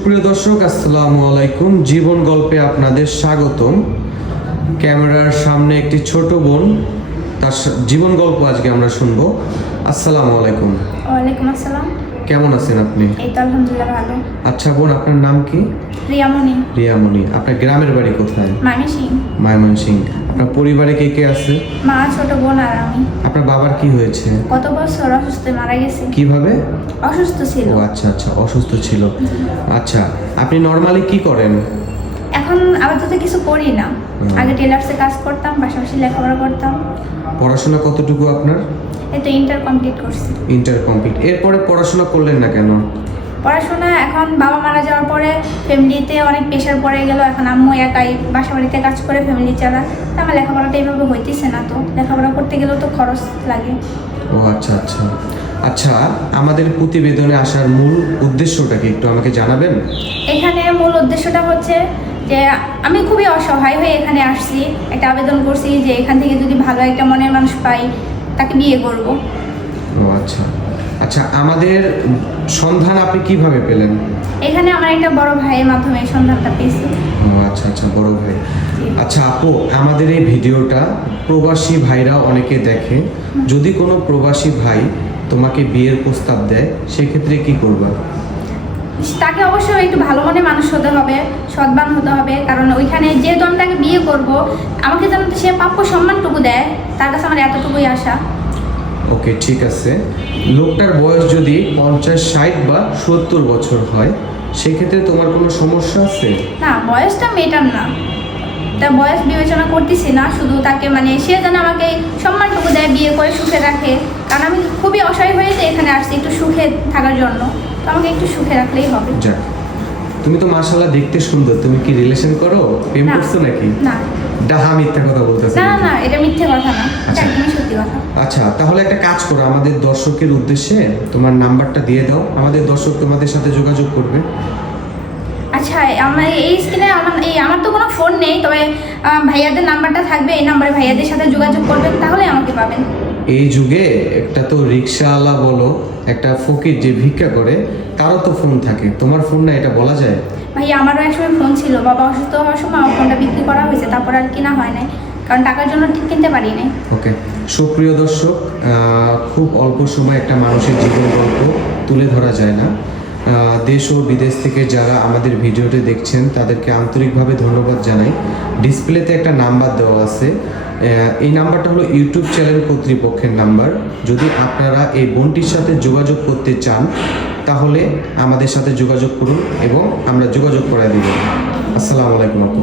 সুপ্রিয় দর্শক, আসসালামু আলাইকুম। জীবন গল্পে আপনাদের স্বাগতম। ক্যামেরার সামনে একটি ছোট বোন, তার জীবন গল্প আজকে আমরা শুনব। আসসালামু আলাইকুম। ওয়ালাইকুম আসসালাম। কেমন আছেন আপনি? এই তো আলহামদুলিল্লাহ ভালো। আচ্ছা বোন আপনার নাম কি? রিয়ামণি। রিয়ামণি। আপনার গ্রামের বাড়ি কোথায়? মাইমনসিং মাইমনসিং ময়মনসিং আপনার পরিবারে কে কে আছে? মা ছোট বোন আর আমি। আপনার বাবার কি হয়েছে? কত বছর অসুস্থ মারা গেছে? কীভাবে? অসুস্থ ছিল। ও আচ্ছা আচ্ছা অসুস্থ ছিল। আচ্ছা আপনি নরমালি কি করেন? এখন আপাতত কিছু করি না। আগে টেলার্সে কাজ করতাম পাশাপাশি লেখাপড়া করতাম। পড়াশোনা কতটুকু আপনার? এই তো ইন্টার কমপ্লিট করছি। ইন্টার কমপ্লিট এরপরে পড়াশোনা করলেন না কেন? পড়াশোনা এখন বাবা মারা যাওয়ার পরে ফ্যামিলিতে অনেক প্রেশার পড়ে গেল এখন আম্মু একাই বাসা বাড়িতে কাজ করে ফ্যামিলি চালা তা আমার লেখাপড়াটা এইভাবে হইতেছে না তো। লেখাপড়া করতে গেলেও তো খরচ লাগে। ও আচ্ছা আচ্ছা। আচ্ছা আমাদের প্রতিবেদনে আসার মূল উদ্দেশ্যটা কি একটু আমাকে জানাবেন? এখানে মূল উদ্দেশ্যটা হচ্ছে যে আমি খুবই অসহায় হয়ে এখানে আসছি একটা আবেদন করছি যে এখান থেকে যদি ভালো একটা মনের মানুষ পাই তাকে বিয়ে করব। ও আচ্ছা। আচ্ছা আমাদের সন্ধান আপনি কীভাবে পেলেন? এখানে আমার একটা বড় ভাইয়ের মাধ্যমে সন্ধানটা পেয়েছি। ও আচ্ছা আচ্ছা বড় ভাই। আচ্ছা আপু আমাদের এই ভিডিওটা প্রবাসী ভাইরা অনেকে দেখে। যদি কোনো প্রবাসী ভাই তোমাকে বিয়ের প্রস্তাব দেয় সেক্ষেত্রে কি করবা? তাকে অবশ্যই একটু ভালো মনে মানুষ হতে হবে সদ্বান হতে হবে। কারণ ওইখানে যেহেতু আমি তাকে বিয়ে করব আমাকে যেন সে প্রাপ্য সম্মানটুকু দেয় তার কাছে আমার এতটুকুই আশা। ওকে ঠিক আছে। লোকটার বয়স যদি পঞ্চাশ ষাট বা সত্তর বছর হয় সেক্ষেত্রে তোমার কোনো সমস্যা আছে? না বয়সটা মেটার না। তা বয়স বিবেচনা করতেছি না শুধু তাকে মানে সে যেন আমাকে সম্মানটুকু দেয় বিয়ে করে সুখে রাখে। কারণ আমি খুবই অসহায় হয়েছে এখানে আসছি একটু সুখে থাকার জন্য। তো আমাকে একটু সুখে রাখলেই হবে। তুমি তো মাশাল্লাহ দেখতে সুন্দর। তুমি কি রিলেশন করো? প্রেম করছ নাকি? না। ডাহা মিথ্যা কথা বলতেছে না না এটা মিথ্যে কথা না। এটা আচ্ছা। একদমই সত্যি কথা। আচ্ছা তাহলে একটা কাজ করো। আমাদের দর্শকের উদ্দেশ্যে তোমার নাম্বারটা দিয়ে দাও। আমাদের দর্শক তোমাদের সাথে যোগাযোগ করবে। আচ্ছা আমার এই স্ক্রিনে আমার এই আমার তো কোনো ফোন নেই তবে ভাইয়াদের নাম্বারটা থাকবে এই নাম্বারে ভাইয়াদের সাথে যোগাযোগ করবেন তাহলে আমাকে পাবেন। এই যুগে একটা তো রিক্সাওয়ালা বলো একটা ফকির যে ভিক্ষা করে তারও তো ফোন থাকে। তোমার ফোন না এটা বলা যায়? ভাইয়া আমারও একসময় ফোন ছিল বাবা অসুস্থ হওয়ার সময় আমার ফোনটা বিক্রি করা হয়েছে তারপর আর কিনা হয় নাই কারণ টাকার জন্য ঠিক কিনতে পারি নাই। ওকে সুপ্রিয় দর্শক খুব অল্প সময় একটা মানুষের জীবন গল্প তুলে ধরা যায় না। দেশ ও বিদেশ থেকে যারা আমাদের ভিডিওটি দেখছেন, তাদেরকে আন্তরিকভাবে ধন্যবাদ জানাই। ডিসপ্লেতে একটা নাম্বার দেওয়া আছে। এই নাম্বারটা হলো ইউটিউব চ্যানেল কর্তৃপক্ষের নাম্বার। যদি আপনারা এই বোনটির সাথে যোগাযোগ করতে চান, তাহলে আমাদের সাথে যোগাযোগ করুন এবং আমরা যোগাযোগ করাই দিব। আসসালামু আলাইকুম আপু।